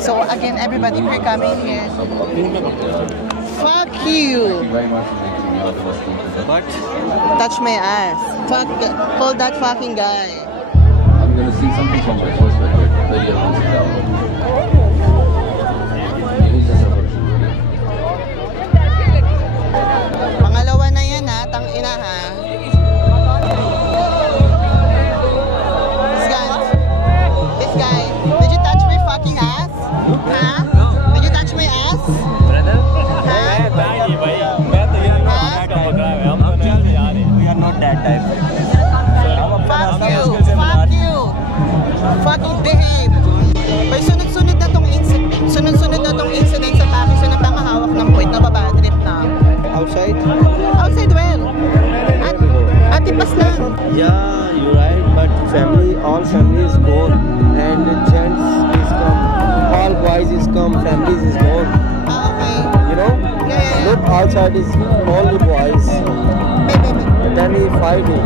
So again, everybody for coming here. Fuck you. What? Touch my ass. Fuck. Call that fucking guy. I'm gonna see something from my first record. Pangalawa na yan ha, tangina ha. This guy, did you touch my fucking ass? Huh? Did you touch my ass? Brother? Huh? We are not that type. Fuck you! Fuck you! Fucking behave! May sunod-sunod na tong incident sa Paris na pangahawak ng point na babadrip na. Outside? Outside well. At tipas lang. Yeah, you're right. But all family is gone. And gents is come. All boys is come. Families is gone. Okay. You know? Yeah. Look, outside is only boys. Baby. And then he fighting.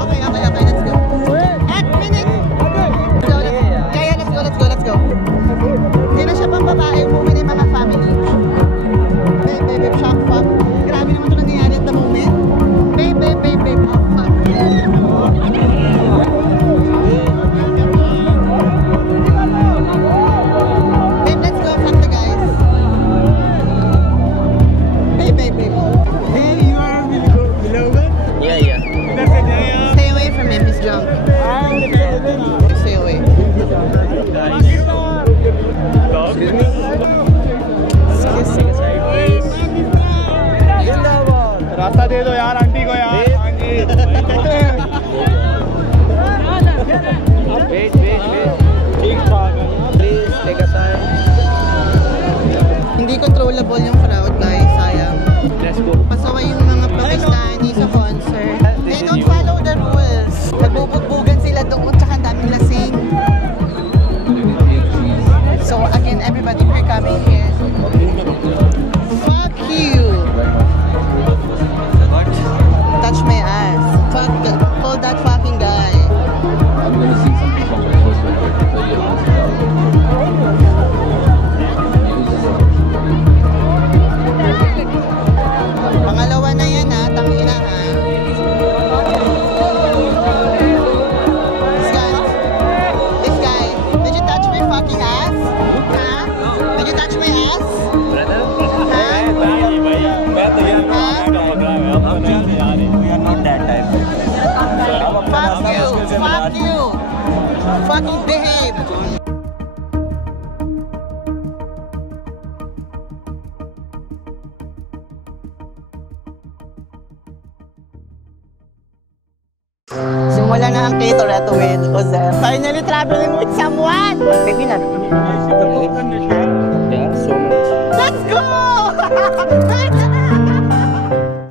Okay, let's go. Minute! Kaya, let's go. Hindi na siya pang babae, umuwi na yung mga family. Babe, shock, fuck. Grabe naman ito nangyayari at the moment. Babe, oh fuck. Babe, let's go, fuck the guys. Babe. Hey, you are below? Yeah. Stay away from him, he's drunk. Stay away. रास्ता दे दो यार आंटी को यार। Wait. ठीक ठाक है। Please take a sign. Hindi controllable yung crowd, guys. Sayang. Let's go. Pasaway yung mga protestani sa concert. They don't follow the rules. Nagbubugbugan sila doon, tsaka ang daming lasing. So again, everybody for coming here. Fuck you. What? Touch my ass. Fuck. Call that fucking guy. I'm gonna see something from my first record. Pangalawa na yan ha, tangina ha. This guy, did you touch my fucking ass? Huh? Did you touch my ass? Brother? Huh? We are not that type. Fuck you! Fucking behave! Simula na ang K-Toretto with Jose. Finally traveling with someone! Baby na. Yeah, so much. Let's go!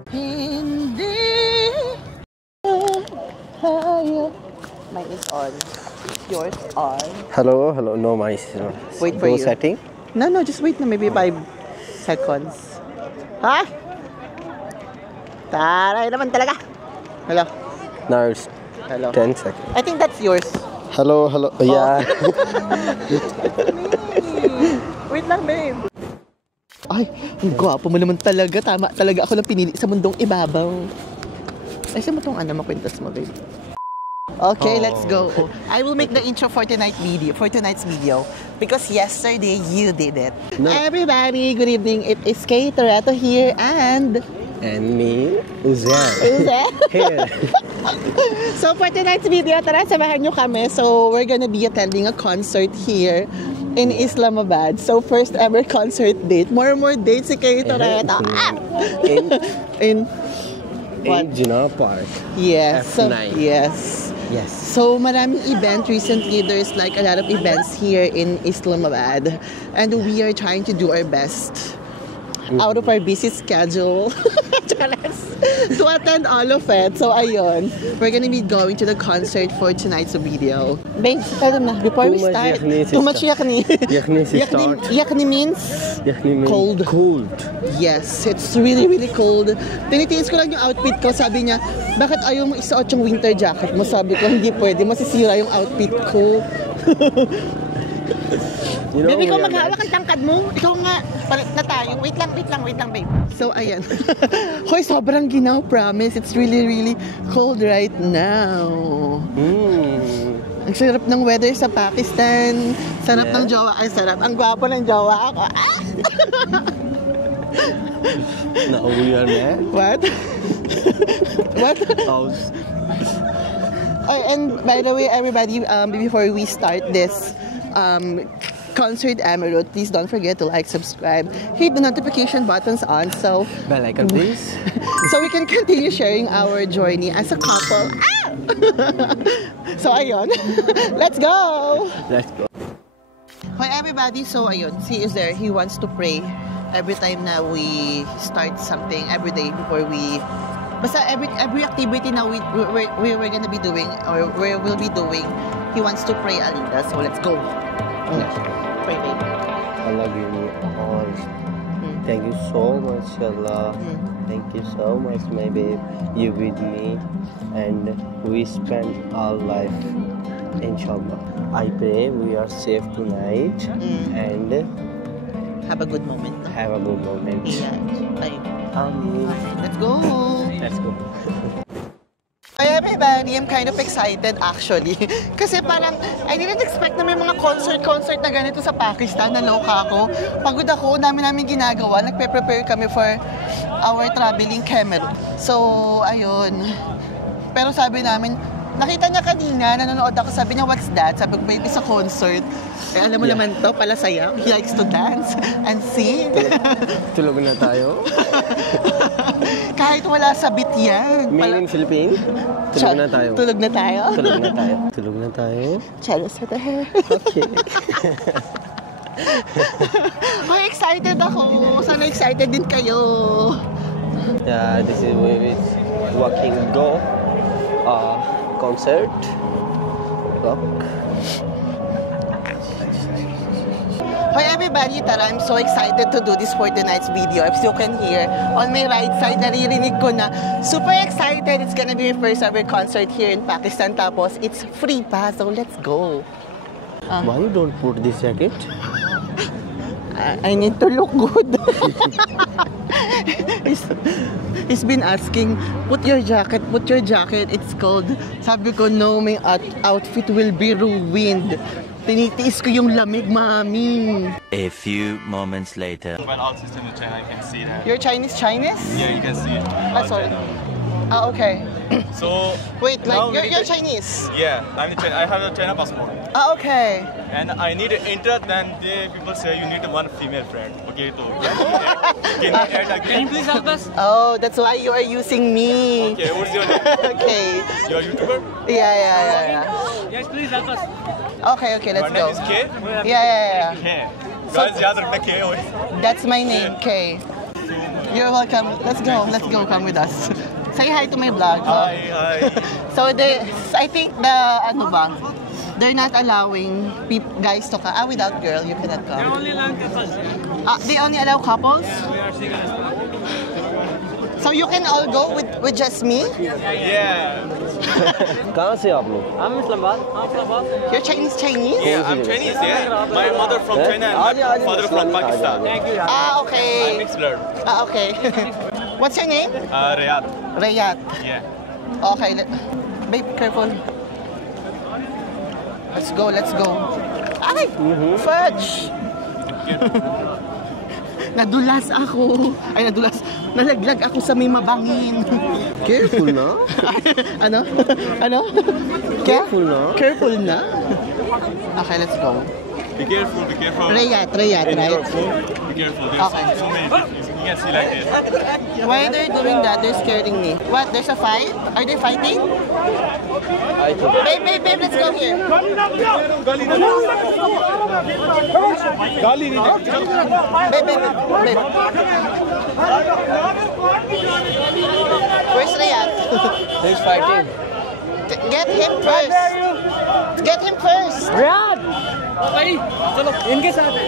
Hindi tayo. Mine is on. Yours on. Hello. No, my Wait for you. setting. No, just wait na maybe 5 seconds. Ha? Taray naman talaga. Hello. Now it's Hello. 10 seconds. I think that's yours. Hello. Yeah. Wait lang, babe. Ay, ang gwapo mo naman talaga. Tama talaga ako lang pinili sa mundong ibabaw. Ay, saan mo itong makwintas mo, babe? Okay, let's go. I will make the intro for tonight's video. Because yesterday, you did it. No. Everybody, good evening. It is Kay Toretto here and... And me, Uzel. Here. So for tonight's video, tara, samahan nyo kami. So we're gonna be attending a concert here in Islamabad. So first ever concert date. More and more dates si Kay Toretto. In Jinnah Park. Yes. F9. Yes. So maraming event recently. There's like a lot of events here in Islamabad. And we are trying to do our best out of our busy schedule to attend all of it. So ayun, we're gonna be going to the concert for tonight's video. Babe, tell them na, before we start. Too much yakni. Yakni means cold. Yes, it's really cold. Tinitiis ko lang yung outfit ko. Sabi niya, bakit ayaw mo isuot yung winter jacket mo? Sabi ko, hindi pwede, masisira yung outfit ko. You know, Baby ko, we are maghawak match. ang tangkad mo. Ikaw nga. Palit na tayo. Wait lang, babe. So, ayan. Hoy, sobrang ginaw, promise. It's really, really cold right now. Ang sarap ng weather sa Pakistan. Sarap Yeah. ng jowa. Ay, sarap. Ang gwapo ng jowa ako. Ah! Now we are mad. What? What? House. Oh, and by the way, everybody, before we start this concert Emerald, please don't forget to like, subscribe, hit the notification buttons on so Bell icon, please. so we can continue sharing our journey as a couple. Ah! So ayun, let's go. Let's go. Hi everybody, so ayun, he is there. He wants to pray every time na we start something every day before we. Basta every activity na we're gonna be doing or we will be doing, he wants to pray Alida. So let's go. Pray, baby. Allah give me all. Thank you so much, Allah. Thank you so much, my babe. You with me, and we spend our life, inshallah. I pray we are safe tonight and Have a good moment. have a good moment. Yeah. Amen. Let's go. Let's go. Hi everybody, I'm kind of excited actually. Kasi parang, I didn't expect na may mga concert na ganito sa Pakistan. Naloka ako. Pagod ako, namin ginagawa. Nagpe-prepare kami for our traveling Cameroon. So, ayun. Pero sabi namin, nakita niya kanina, nanonood ako, sabi niya, what's that? Sabi ko, baby, sa concert. Eh, alam mo naman to, pala saya. He likes to dance and sing. Tulog na tayo. Kahit wala sa beat yan. Made in Philippines. Tulog na tayo. Tulog na tayo. Tulog na tayo. Tulog na tayo. Jealous at the hair. Okay. Ay, excited ako. Sana excited din kayo. Yeah, this is with Walking Go concert. Look. Hi everybody, tara, I'm so excited to do this for tonight's video. As you can hear, on my right side, naririnig ko na super excited. It's gonna be my first ever concert here in Pakistan. Tapos, it's free pa, so let's go. Why you don't put this jacket? I need to look good. He's been asking, put your jacket. It's cold. Sabi ko, no, my outfit will be ruined. Tinitiis ko yung lamig, mami. A few moments later. Mobile out system in China, you can see that. You're Chinese? Yeah, you can see it. Ah, sorry. Ah, okay. So Wait, now like, we you're need to- Chinese? Yeah, I have a China passport, Ah, okay. and I need to enter. Then people say you need one female friend. Okay, so can you add again? Can you please help us? Oh, that's why you are using me. Okay, what's your name? Okay. You're a YouTuber. Yeah. Yes, please help us. Okay, let's Your go. name is K. Yeah. K. Guys, याद रखना K हो. That's my name, Kay. You're welcome. Let's go. Come with us. Say hi to my vlog. Hi. So I think they're not allowing guys to come. Without girl, you cannot come. Only long couples. They only allow couples? We are single. So you can all go with just me? Yeah. कहाँ से आप लोग? You're Chinese? Yeah, I'm Chinese. Yeah, my mother from China and my father from Pakistan. Ah, I'm okay. mixed blood. Ah, okay. What's your name? Riyadh. Rayat. Yeah. Okay, babe, careful. Let's go. Ay! Fudge! Nadulas ako. Nalaglag ako sa may mabangin. Careful na. Ano? Careful na. Careful na? Okay, let's go. Be careful. Rayat, In your right? phone, be careful. There's Okay. so many people. You can see like this. Why are they doing that? They're scaring me. What? There's a fight? Are they fighting? I think. Babe, let's go here. Babe. Where's Rayat? He's fighting. Get him first. Riyadh भाई चलो इनके साथ है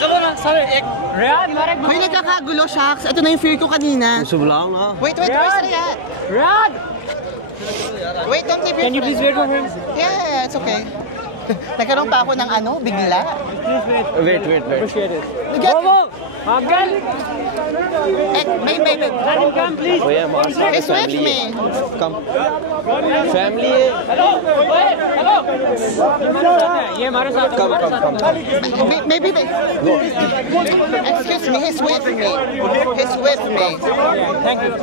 चलो ना सारे एक रियाद मारे Hoy, nagkakagulo, Shax. Ito na yung fear ko kanina. Gusto mo lang ha? Wait, where's Rayat? Riyad Wait, don't leave your can you friend. Please wait for him Yeah, it's okay. Nagkaroon pa ako ng ano, bigla. Wait. Appreciate it. Get- Uncle! May. Come, please. Oh yeah, Master. It's with me. Come. Family है. Hello! ये हमारे साथ है, Come. Maybe. Excuse me, he's with me. Thank you.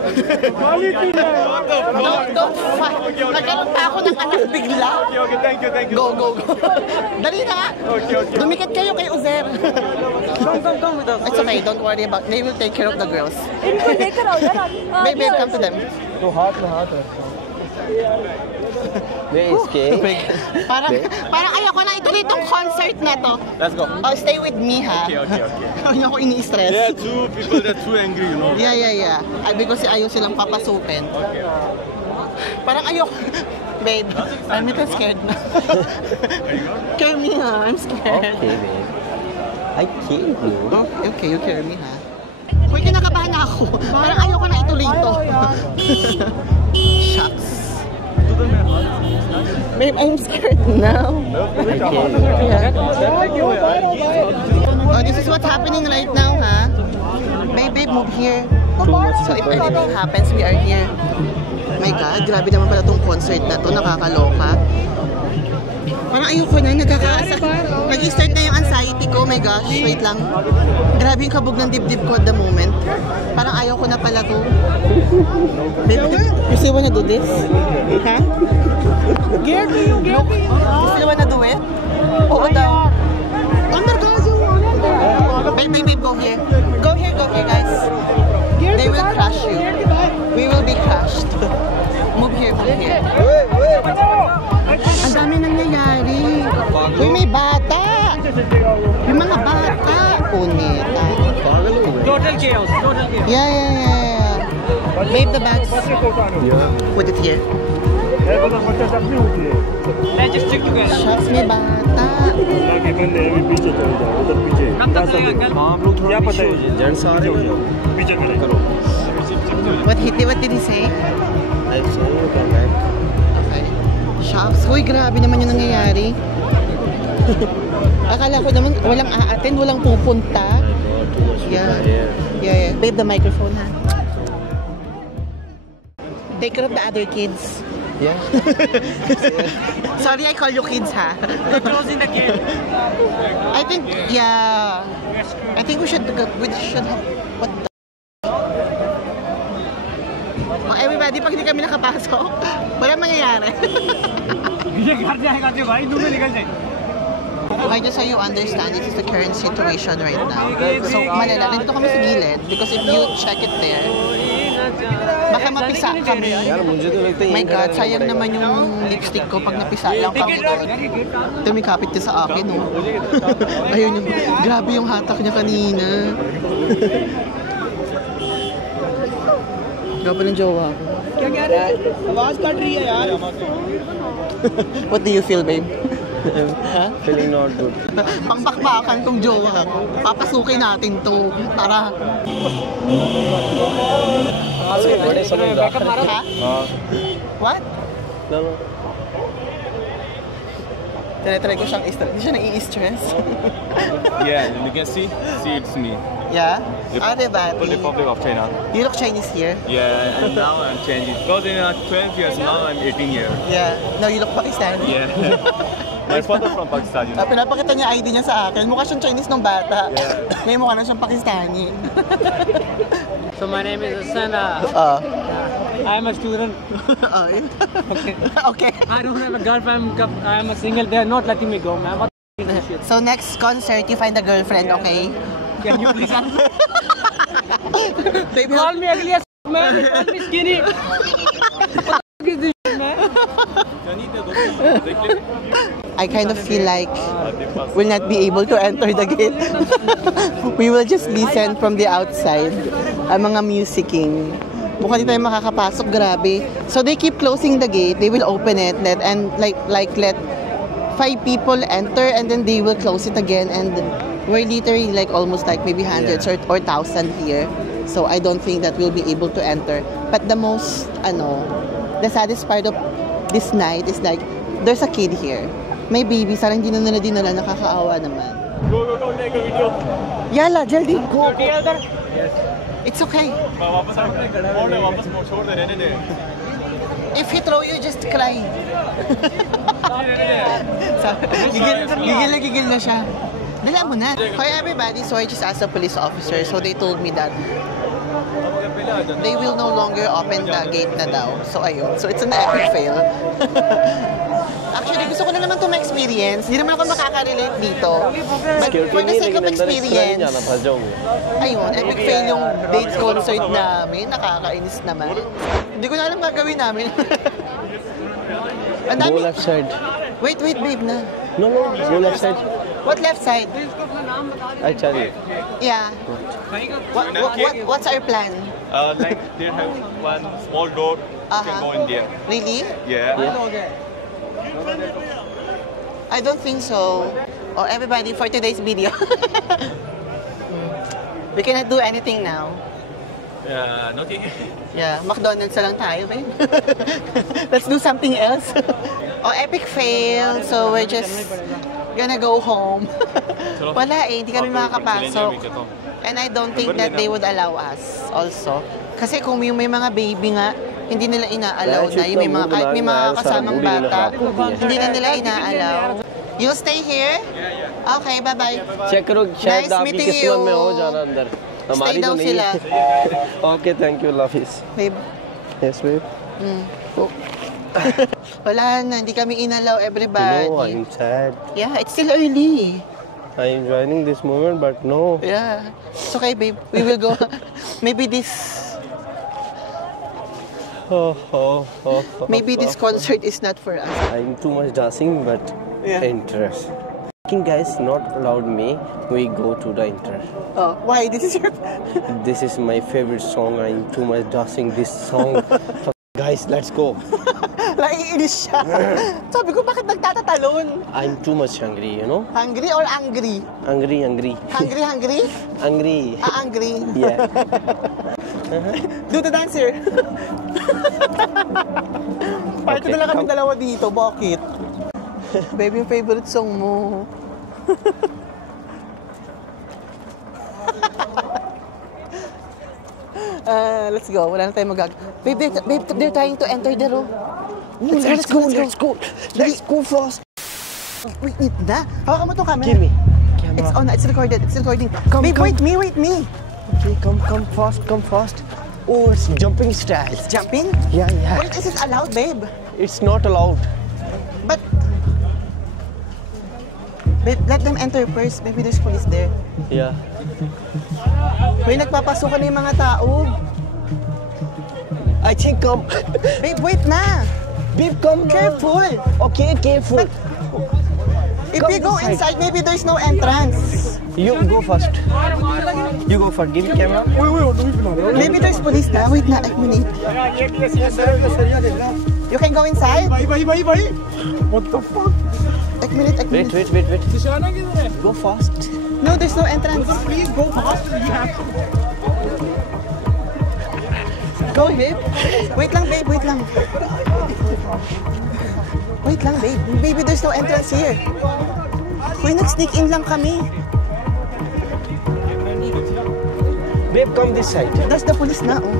Don't fight. Nagkaroon pa ako ng anak bigla. Okay, thank you. Go. Dali na nga. Dumikit kayo kay Uzer. Come with us. It's okay, don't worry about. They will take care of the girls. Babe, come to them. Where is cake? Parang ayoko na ituloy itong concert na to. Let's go. Oh, stay with me, ha? Okay. Hindi ako ini-stress. There are two people that are too angry, you know. Yeah. Because ayaw silang papasukin. Okay. Parang ayoko. Babe, I'm a little scared na. Carry me, ha? I'm scared. Okay, babe. I killed you. Okay, you carry me, ha? Uy, kinakabahan na ako. Parang ayoko na ituloy ito. Shucks. Babe, I'm scared now. I killed you. Oh, this is what's happening right now, ha? Babe, move here. So if anything happens, we are here. My God, grabe naman pala tong concert na to, nakakaloka. Parang ayoko na, nag-start na yung anxiety ko, my gosh, wait lang. Grabe yung kabog ng dibdib ko at the moment. Parang ayoko na pala to. Babe, you still wanna do this? Ha? You still wanna do it? Oo daw. Babe, go here. Go here, guys. They will crush you. We will be crushed. Move here. Ang dami nangyayari. Uy, may bata. May mga bata. Punita. Total chaos. Yeah. Babe, the bags. Put it here. Let's just stick together. Shucks, may bata. What did he say? I saw you come back. Okay. Shucks. Uy, grabe naman yung nangyayari. Akala ko naman walang aattend, walang pupunta. Yeah. Babe, the microphone, ha? Take care of the other kids. Yeah. Sorry, I call you kids, ha? They're closing the gate. I think we should have, what the? Oh, everybody, pag hindi kami nakapasok, walang mangyayari. Okay, just so you understand, this is the current situation right now. So, malala, nandito kami sa gilid because if you check it there, baka mapisa kami. My God, sayang naman yung lipstick ko pag napisa lang kami doon. Tumikapit din sa akin, no? Ayun yung, grabe yung hatak niya kanina. Grabe ng jowa ko. What do you feel, babe? Feeling not good. Pangbakbakan tong jowa ko. Papasukin natin to. Tara. Ha? What? No. Try ko siyang i-stress. Hindi siya nai-stress. Yeah, you can see it's me. Yeah? The Diba? Republic of China. You look Chinese here. Yeah, and now I'm changing. Because in 12 years now I'm 18 years. Yeah. No, you look Pakistani. Yeah. My father from Pakistan, you know. Pinapakita niya ID niya sa akin. Mukha siyang Chinese nung bata. Ngayon mukha na siyang Pakistani. So my name is Hassan. I'm a student. Okay. I don't have a girlfriend. I'm a single. They are not letting me go, man. What the shit? So next concert, you find a girlfriend, okay? Can you please answer? Baby, Call me ugly as man. Call me skinny. What the is this shit, man? I kind of feel like we'll not be able to enter the gate. We will just listen from the outside. Ang mga musicking. Mukhang di tayo makakapasok, grabe. So they keep closing the gate. They will open it and let 5 people enter and then they will close it again, and we're literally like almost like maybe hundreds or 1,000 here. So I don't think that we'll be able to enter. But the most, the saddest part of this night is like, there's a kid here. May baby, sana hindi na nila dinala, nakakaawa naman. Go, take a video. Yala, jaldi, go. Yes. It's okay. वापस छोड़ दे रहने दे. If he throw you, just cry. Gigil na siya. Dala mo na. Hi everybody, so I just asked the police officer, so they told me that they will no longer open the gate na daw. So ayun, so it's an epic fail. Actually, gusto ko na naman ito ma-experience. Hindi naman ako makaka-relate dito. But for the sake of experience, ayun, epic fail yung date concert namin. Nakakainis naman. Hindi ko na alam gagawin namin. Ang dami. Go left side. Wait, babe na. No, go left side. What left side? I tell you. Yeah. What's our plan? Like they have one small door. You can go in there. Really? Yeah. I don't think so. Oh, everybody, for today's video. We cannot do anything now. Yeah, nothing. Yeah, McDonald's na lang tayo, babe. Let's do something else. Oh, epic fail. So we're just gonna go home. Wala eh, hindi kami makakapasok. And I don't think that they would allow us also. Kasi kung may mga baby nga, hindi nila ina-allow na. Yung may mga, kahit may mga kasamang bata, hindi na nila ina-allow. You'll stay here? Okay, bye-bye. Check करो शायद आपकी किस्मत में हो जाना अंदर. हमारी तो नहीं है. Okay, thank you, Lafis. Babe. Yes, babe. Wala na, hindi kami inalaw everybody. No, I'm sad. Yeah, it's still early. I'm enjoying this moment, but no. Yeah. It's okay, babe. We will go. Maybe this maybe this concert is not for us. I'm too much dancing, but interest. Guys not allowed me. We go to the interest. Oh, why? This is your... This is my favorite song. I'm too much dancing this song. Guys, let's go. Naiinis siya. Sabi ko, bakit nagtatatalon? I'm too much hungry, you know? Hungry or angry? Hungry. Hungry? Hungry. Angry. Yeah. Do the dancer. Party na lang kami dalawa dito. Bakit? Baby, yung favorite song mo. Let's go. Wala na tayong magag... Babe, they're trying to enter the room. Let's go. Let's go fast. Wait na. Hawakan mo itong camera. Give me. It's on. It's recording. Babe, wait me. Okay, come fast. Oh, it's jumping style. It's jumping? Yeah. Wait, is it allowed, babe? It's not allowed. But... Babe, let them enter first. Maybe there's police there. Yeah. May nagpapasukan na yung mga tao. I think come. Babe, wait na. Babe, come. Careful. Okay, careful. If we go inside, maybe there's no entrance. You go first. Give me camera. Maybe there's police na. Wait na, a minute. You can go inside? What the fuck? A minute. Wait. Go fast. No, there's no entrance. Please go faster. You have to. Go, babe. Wait lang, babe. Wait lang, babe. Maybe there's no entrance here. Uy, nag-sneak in lang kami. Babe, come this side. That's the police na, oh.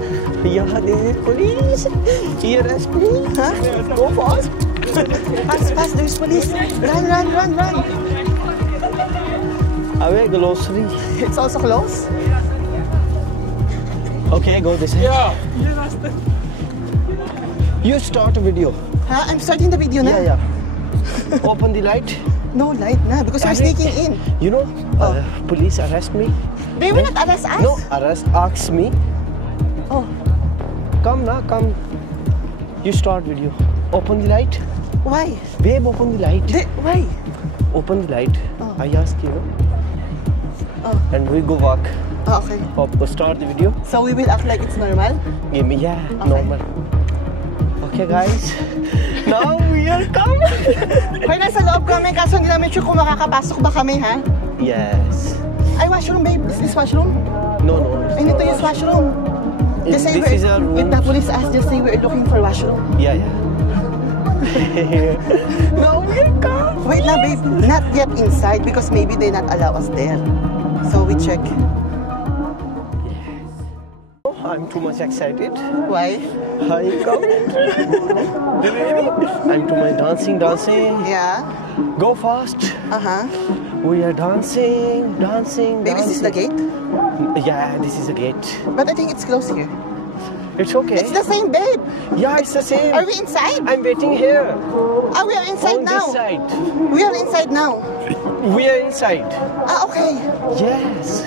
Yeah, there is police. Here is police. Huh? Go fast. Fast, there's police. Run. Away, grocery. It's also closed? Okay, go this side. Yeah. You start a video. Huh? I'm starting the video na. Yeah. Open the light. No light na because we're sneaking in. You know, police arrest me. They will not arrest us? No, ask me. Oh. Come. You start video. Open the light. Why? Babe, open the light. Why? Open the light. Oh. I ask you. Oh. And we go walk. Oh, okay. Start the video. So we will act like it's normal? Give me, yeah, Okay. normal. Okay, guys. Now we are come. Hoy, nasa loob kami kaso hindi namin sure kung makakapasok ba kami, ha? Yes. Ay, washroom, babe. Is this washroom? No. I need to use washroom. This is our room. If the police ask, just say we're looking for washroom. Yeah. No, here come. Wait na, babe. Not yet inside because maybe they not allow us there. So we check. I'm too much excited. Why? Hi, come. I'm too much dancing. Yeah. Go fast. Uh-huh. We are dancing. Maybe this is the gate? Yeah, this is the gate. But I think it's closed here. It's okay. It's the same, babe. Yeah, it's the same. Are we inside? I'm waiting here. Ah, we are inside On now. this side. We are inside now. We are inside. Ah, okay. Yes.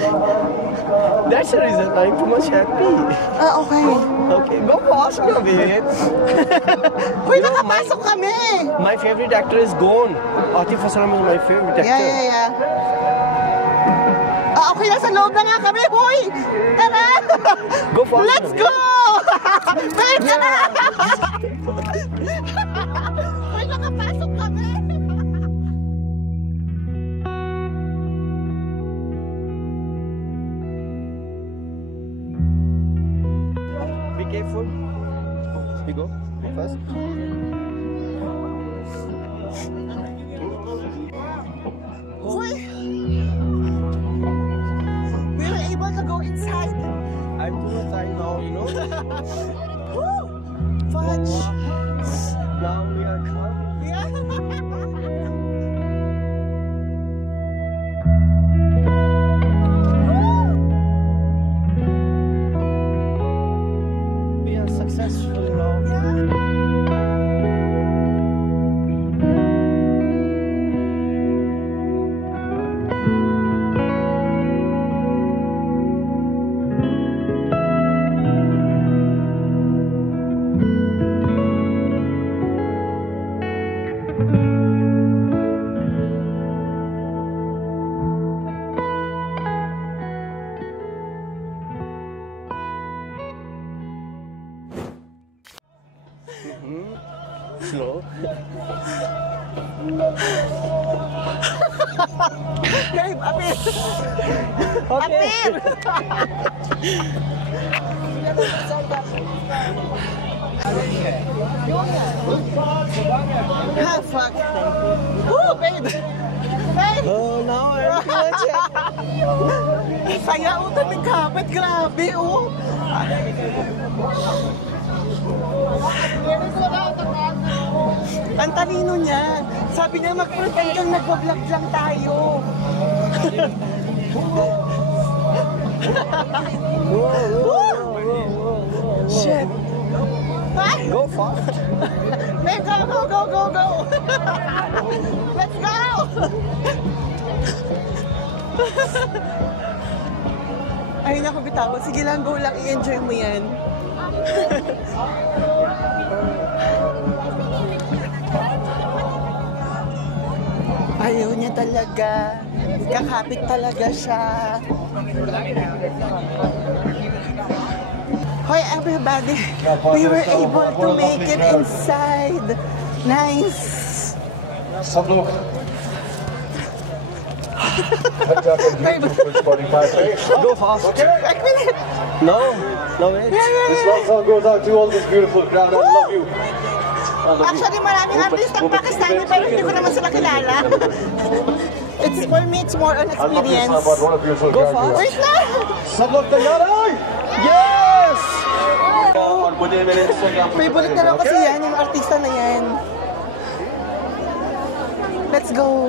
That's the reason I'm too much happy. Ah, okay. Okay, go fast, babe. Uy, nakapasok kami. My favorite actor is gone. Atif Aslam is my favorite actor. Yeah. Ah, okay, nasa loob na nga kami. Huy! Tara! Go fast. Let's go! Babe, tara! Uy, nakapasok kami. Be careful. We go first. Uy! We were able to go inside. I'm too tired now, you know. Woo! Fudge! Now we are coming. We are successful now. Slow. Babe, apir! Okay. Ah, fuck. Woo, babe! Babe! Oh, now I'm too much happy. Saya o tabing kapit, grabe oh! Ang talino niya. Sabi niya mag-pretend kang nagbablog lang tayo. Shit. Ay! Go fast. Babe, go! Let's go! Ay, naku, bitawan. Sige lang, go lang. I-enjoy mo yan. Ayaw niya talaga. Kakapit talaga siya. Hoy, everybody. We were able to make it inside. Nice. सब लोग Go fast. Like minute. No, wait. This love song goes out to all this beautiful crowd. I love you. Actually, maraming artistang Pakistani pero hindi ko naman sila kilala. It's for me, it's more on I love this experience. song about what a beautiful Go crowd you are. Wait na! सब लोग तैयार हैं? Yes! और मुझे मेरे Instagram पे Favorite na lang kasi yan, yung artista na yan. Let's go!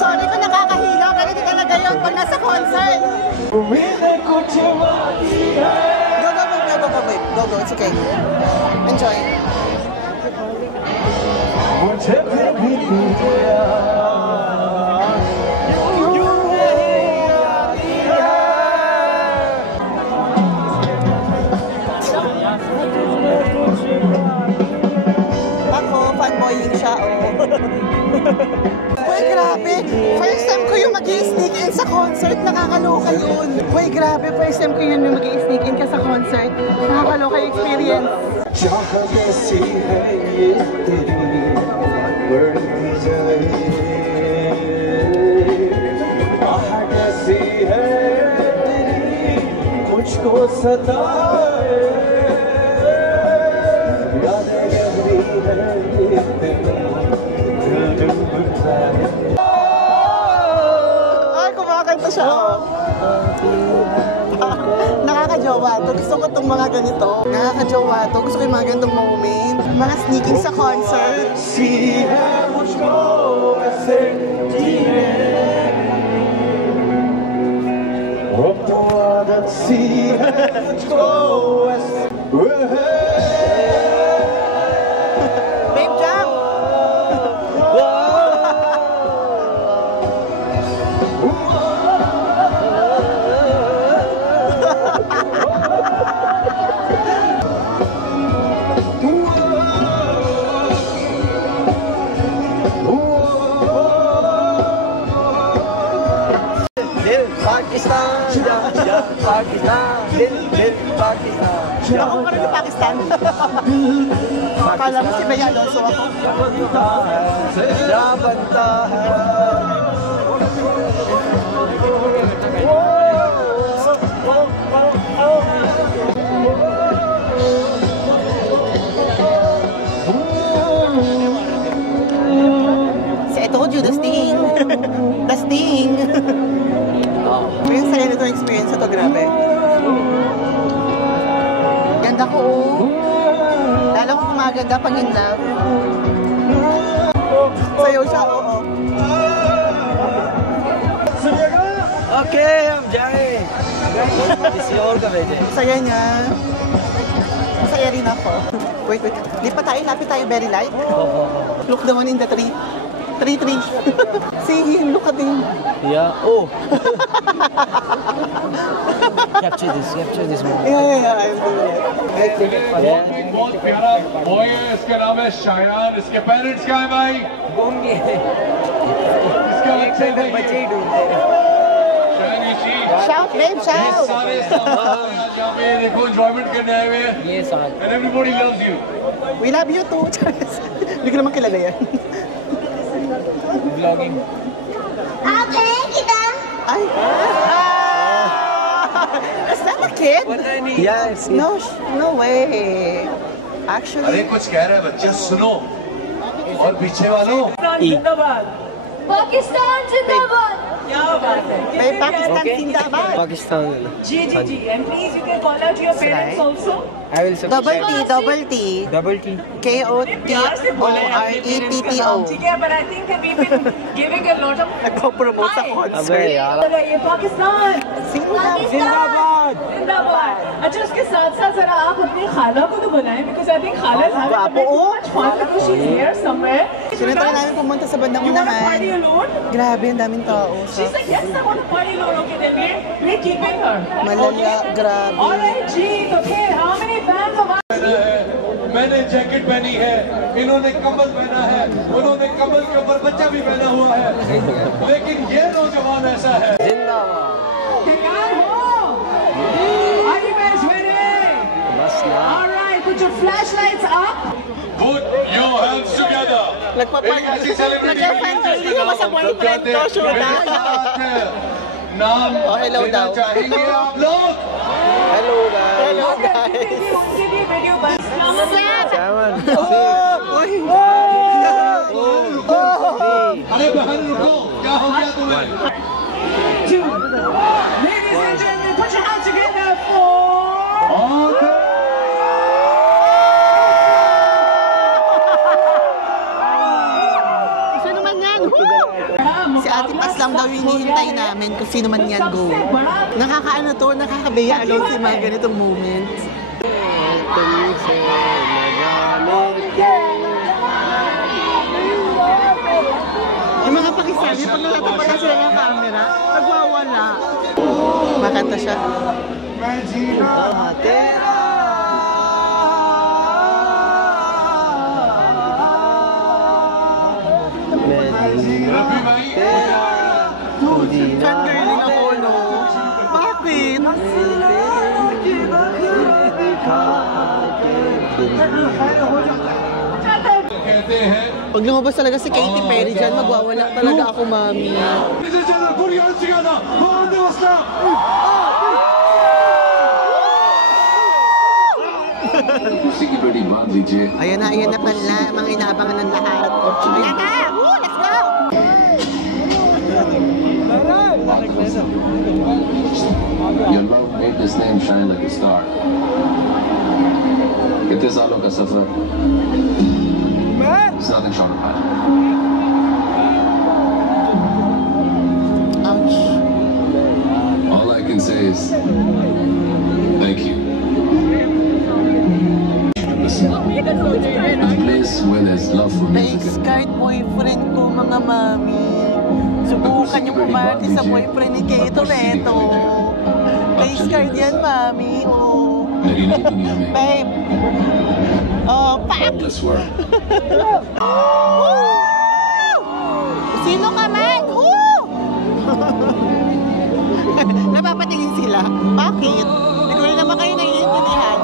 Sorry kung nakakahilo, ganito talaga yun pag nasa concert. Go, it's okay. Enjoy. Ako, fanboying siya, oh. Uy, grabe. First time ko yung mag-i-sneak in sa concert. Nakakaloka yun. Uy, grabe. First time ko yun yung mag-i-sneak in ka sa concert. Nakakaloka yung experience. मुझको Ay, kumakanta siya. Nakakajowa to. Gusto ko itong mga ganito. Nakakajowa to. Gusto ko yung mga ganitong moment. Mga sneaking sa concert. Babe, jump! Pakistan, ja, Pakistan, Dil, Pakistan. Ako pa rin yung Pakistan. Akala mo si Bea Alonso ako. See, I told you, the sting. The sting. Yung saya nito experience ito, grabe. Ganda ko, oh. Lalo ko kumaganda pag in love. Sayaw siya, oo. Okay, हम जाए. किसी और का भेजे. Saya niya. Masaya rin ako. Wait. Lipat tayo, lapit tayo, very light. Look the one in the tree. Tree. See him, look at him. Yeah. Oh. Capture this moment. Yeah, I'm doing it. बहुत प्यारा बॉय है, इसका नाम है शायान, इसके पेरेंट्स क्या है भाई? होंगे. इसका बच्चे नहीं बच्चे ही ढूंढते हैं. शायानी जी, Shout, babe, ये shout. सारे सामान आज यहाँ पे देखो एंजॉयमेंट करने आए हुए हैं. ये साथ. And everybody loves you. We love you too. Hindi ko naman kilala yan. Vlogging. Ay. Is that a kid? Yes. No way. अरे Actually, कुछ कह रहे हैं बच्चे, सुनो. और पीछे वालों. पाकिस्तान जिंदाबाद क्या बात है may Pakistan Zindabad. Pakistan. Ji and please you can call out your parents also I will Double T. Double T. प्यार से बोले KOTRETTO. ठीक है but I think that we've been giving a lot of Nagpo-promote sa अबे concert. यार. ये पाकिस्तान जिंदाबाद. जिंदाबाद अच्छा उसके साथ साथ जरा आप अपनी खाला को तो बुलाएं because I think खाला is having Guwapo, too oh. much fun because she's here somewhere Sinatry namin pumunta sa bandang you want to party unahan. alone Grabe, ang daming tao. she's like yes I want to party alone okay then we're keeping her Malala, grabe. alright जी तो फिर how many fans of मैंने जैकेट पहनी है, इन्होंने कम्बल पहना है, उन्होंने कम्बल के ऊपर बच्चा भी पहना हुआ है, लेकिन ये नौजवान ऐसा है. तैयार हो Are you guys ready? Alright, put your flashlights up. Put your hands together. एक ऐसी सेलिब्रिटी नाम hello लेना दाओ. चाहेंगे आप लोग. Hello guys. उनके लिए वीडियो बस अरे बहन रुको, क्या हो गया तुम्हें? Ladies and gentlemen, put your hands together for Sino man yan? Si Ate Paz lang daw yung hinihintay namin kung sino man yan go. Nakakaano to, nakakabeya along si mga ganitong moments. Yung mga Pakistani, pag natatapakan sila ng camera, nagwawala. Makanta siya. Rafi भाई Fangirling ako, no? Bakit? कहते हैं Pag lumabas talaga si Katy Perry dyan, magwawala talaga ako, mami. Put your hands together. Hold the stop. Ayan na pala. Mga inaabangan ng lahat. Ayan na! Woo! Let's go! Your love made this name shine like a star. कितने सालों का सफर? It's nothing short of that. Ouch. All I can say is thank you. A place where there's love for music. Face card boyfriend ko, mga mami. Subukan niyo pumati sa boyfriend ni Keto Reto. Face card yan, mami. Oh. Babe. Oh, pak! Let's work. Sino ka man? Woo! Napapatingin sila. Bakit? Hindi ko rin naman kayo naiintindihan.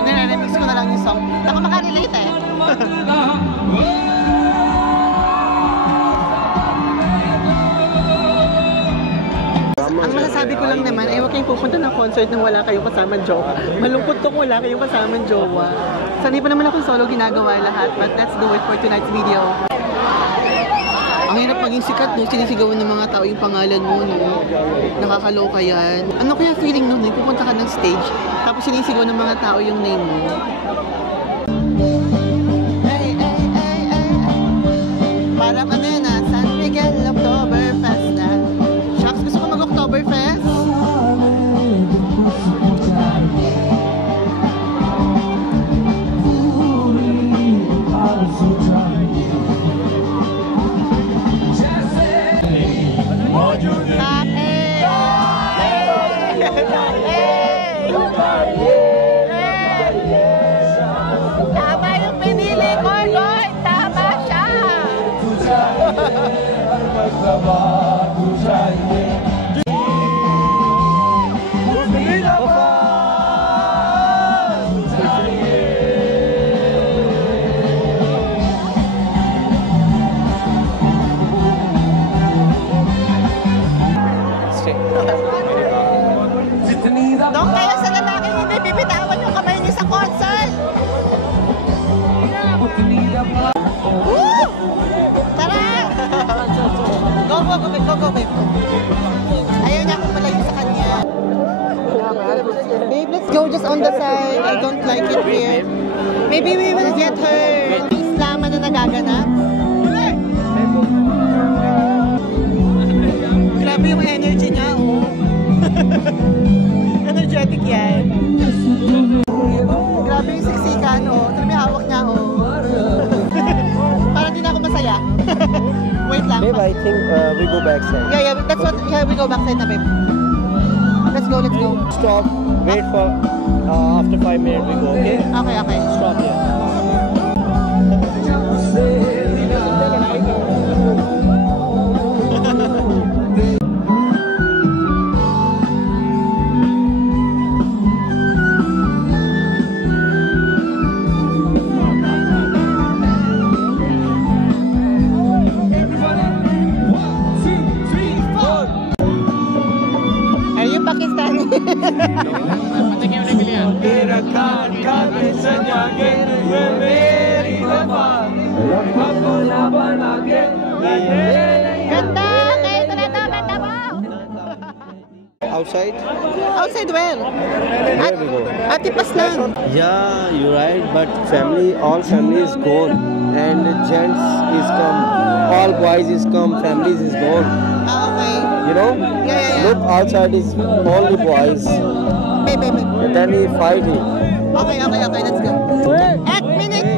Nare-remix ko na lang yung song. Baka makarelate eh. Ang masasabi ko lang naman ay huwag kayong pupunta ng concert nang wala kayong kasamang jowa. Malungkot kung wala kayong kasamang jowa. Sanay pa naman akong solo ginagawa lahat, but let's do it for tonight's video. Ang hirap maging sikat, no? Sinisigawan ng mga tao yung pangalan mo, no? Nakakaloka yan. Ano kaya feeling nun? Pupunta ka ng stage, tapos sinisigaw ng mga tao yung name mo. Hey, hey, hey, hey, hey. Parang ano yun, San Miguel Oktoberfest na. Shucks, gusto ko mag-Oktoberfest. Tama yung pinili ko, Lord! Tama siya! Doon kayo sa lalaking hindi bibitawan yung kamay niyo sa concert! Woo! Tara! Go, babe. Ayaw niya akong malayo sa kanya. Babe, let's go just on the side. I don't like it here. Maybe we will get her. Islaman na nagaganap. Grabe yung energy niya, oh. Energetic yan. Grabe yung siksikan, oh. Ito may hawak niya, oh. Parang di na ako masaya. Wait lang. Babe, I think we go backside. Yeah, that's what, we go backside na, babe. Let's go. Stop. Wait for after 5 minutes we go. Okay. Okay. Stop here. Ganda! Kaya ito na ito, ganda mo! Outside? Outside where? Where we go? Atipas lang. Yeah, you're right. But all family is gone, and gents is come, all boys is come, families is gone. Okay. You know? Yeah. Look, outside is only boys. Babe. And then he fighting. Okay, let's go. 8 minutes!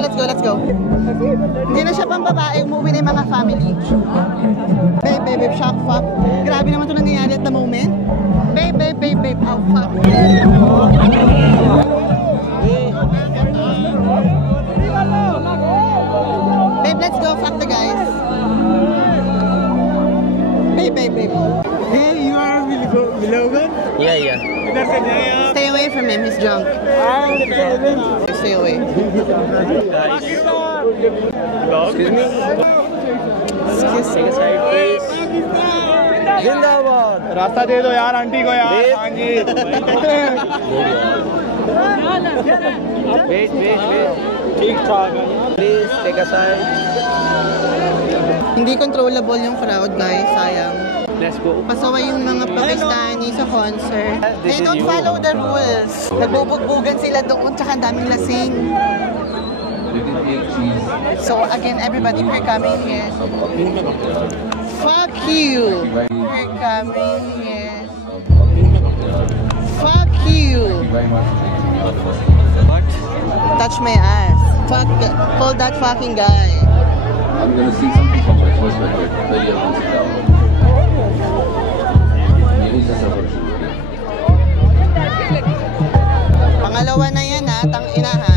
Let's go. Hindi na siya pang babae, umuwi na yung mga family. Babe, shock fuck. Grabe naman ito nangyayari at the moment. Babe, oh fuck. Hey, you are Milovan? Yeah. Stay away from him, he's drunk. Stay away. Excuse me? Excuse me? जिंदाबाद रास्ता दे दो यार आंटी को यार हाँ जी wait ठीक ठाक please take a side Hindi controllable yung crowd, guys. Sayang. let's go Pasaway yung mga Pakistani sa concert. They This is don't you. follow the rules. Nagbubugbugan sila doon, tsaka ang daming lasing. So again, everybody, if you're coming here, fuck you. If you're coming here, fuck you. what Touch my ass. Fuck, hold that fucking guy. I'm gonna see something from my first record, very music album. Maybe just a version. Pangalawa na yan ha, tangina ha.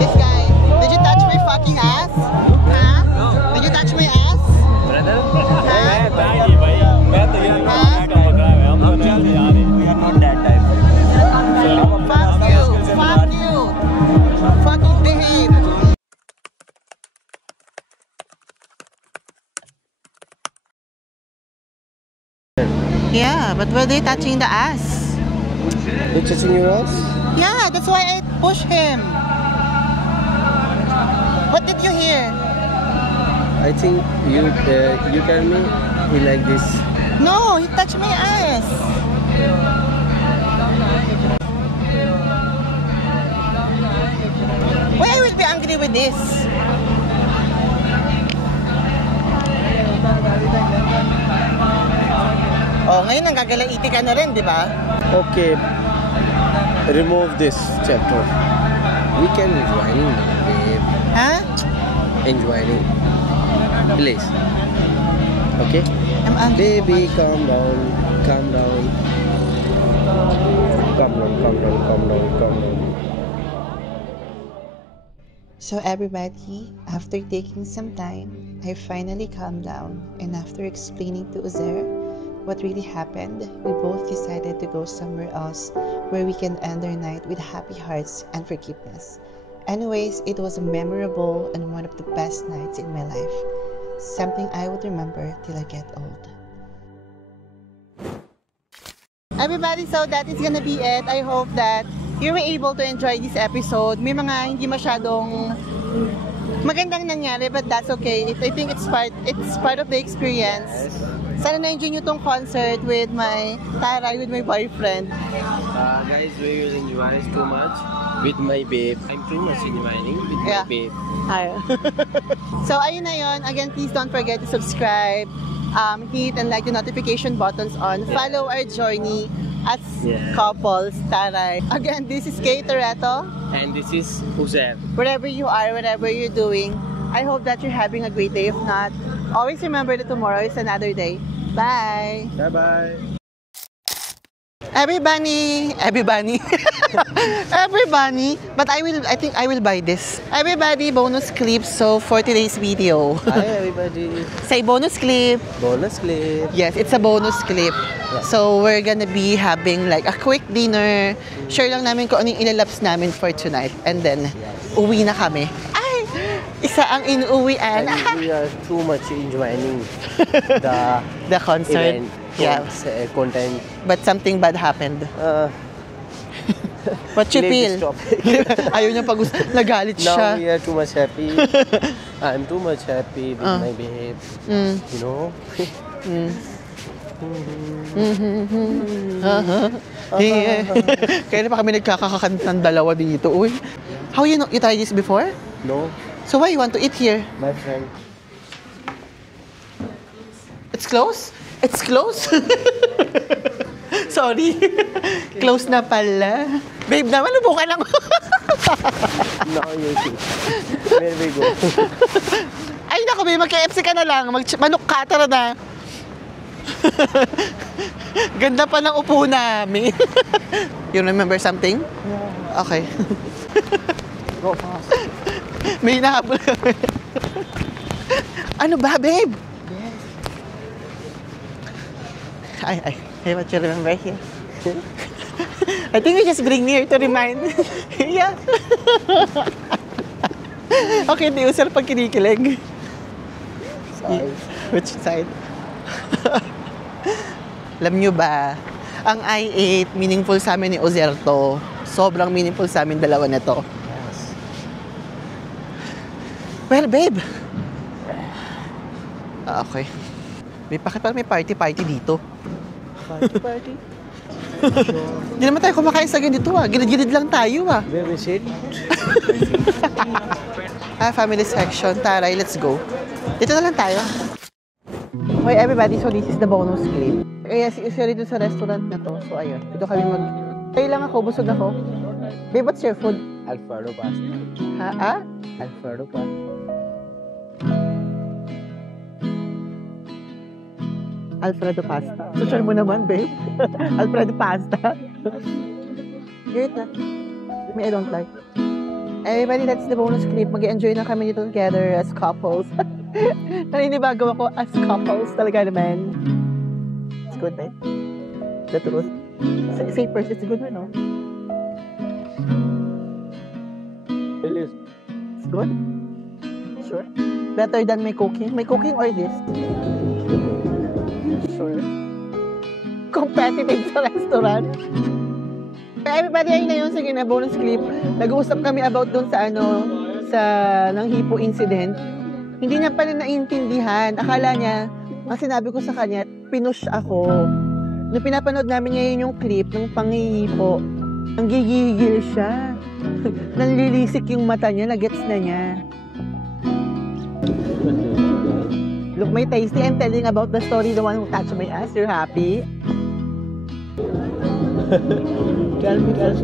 This guy, did you touch my fucking ass? Huh? Did you touch my ass? brother Huh? मैं तो ये हम चल यार we are not that type Fuck you! Fuck you! Fucking behave! Yeah, but were they touching the ass? you touching your ass Yeah, that's why I pushed him. What did you hear? I think you tell me he like this No, he touched my ass. Why I will be angry with this? Oh, ngayon nanggagalaiti ka na rin, di ba? okay remove this chapter we can join babe Ha? enjoying please okay I'm angry. baby calm down calm down calm down So everybody, after taking some time, I finally calmed down, and after explaining to Uzair what really happened, we both decided to go somewhere else where we can end our night with happy hearts and forgiveness. Anyways, it was a memorable and one of the best nights in my life. Something I would remember till I get old. Everybody, so that is gonna be it. I hope that you were able to enjoy this episode. May mga hindi masyadong magandang nangyari, but that's okay. I think it's part of the experience. Sana na-enjoy nyo tong concert with my Taray, with my boyfriend. guys we will enjoy too much with my babe I'm too much enjoying with Yeah. my babe Hi. So, ayun na yun. Again, please don't forget to subscribe, hit and like the notification buttons on. Follow our journey as couples, Taray. Again, this is Kay Toretto. and this is Uzair. Wherever you are, whatever you're doing, I hope that you're having a great day. If not, always remember that tomorrow is another day. Bye! Bye-bye. Everybody! But I think I will buy this. Everybody, bonus clip. So, for today's video. Hi everybody. Say bonus clip. Bonus clip. Yes, it's a bonus clip. So, we're gonna be having like a quick dinner. Share lang namin kung ano yung ilalaps namin for tonight. And then, uwi na kami. Ay! Isa ang inuuwian. And we are too much enjoying The concert. event, Yeah. content. But something bad happened. What you Leave feel? this topic. Ayaw niya nagalit Now siya. we are too much happy. I'm too much happy with my babe. You know? Kaya na pa kami nagkakakanta ng dalawa dito. Uy. How you tried this before? No, So why you want to eat here? my friend. It's close? It's close? Sorry. Close na pala. Babe naman, upo ka lang. Now you see. Where we go? Ay, naku, babe, mag-KFC ka na lang. Manok ka, tara na. Ganda pa ng upo namin. You remember something? Yeah. Okay. Go fast. May hinahabol kami. Ano ba, babe? Ay, hey, what you remember here? I think we just bring here to remind. Yeah. Okay, hindi usar pag kinikilig. Which side? Alam nyo ba, ang I-8, meaningful sa amin ni Ozerto. Sobrang meaningful sa amin dalawa na to. Yes. Well, babe. Okay. Babe, bakit parang may party dito? Party? Hindi naman tayo kumakain sa ganito Gilid-gilid lang tayo Where is it? Family section. Taray, let's go. Dito na lang tayo. Okay, everybody. So, this is the bonus clip. Yes, usually dito sa restaurant na to. So, ayun. Dito kami Tayo lang ako. Busog ako. Babe, what's your food? Alfredo pasta. Ha? Alfredo pasta. Alfredo pasta. Social mo naman, babe. Alfredo pasta. Great na. Me, I don't like. Everybody, that's the bonus clip. Mag-enjoy na kami dito together as couples. Naninibago ako as couples talaga naman. It's good, right? The truth. Say first, it's good, no? It is. It's good? Sure? Better than my cooking? My cooking or this? Sure. Competitive sa restaurant? Everybody, ayun na yun. Sige na, bonus clip. Nag-uusap kami about dun sa sa nang hipo incident. Hindi niya pala naiintindihan. Akala niya, ang sinabi ko sa kanya, pinush ako. Nung pinapanood namin ngayon yung clip ng panghihipo, ang gigigil siya. Nanlilisik yung mata niya, nagets na niya. Look, may tasty. I'm telling about the story, the one who touched my ass. You're happy? Tell me, no?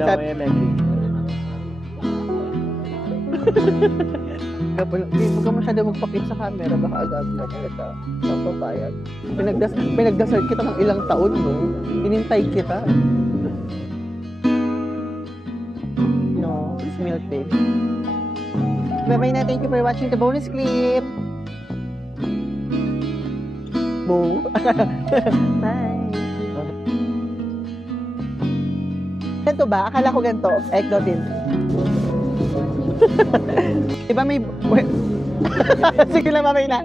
Now I am angry. Hindi mo ka masyado magpakit sa camera, baka agad na kita. Napapayag. Pinagdasal kita ng ilang taon, no? Inintay kita. No, it's milk, babe. Bye-bye na. Thank you for watching the bonus clip. Boo. Bye. Ganito ba? Akala ko ganito. Ekdo din. Diba may... Sige lang, mamay na.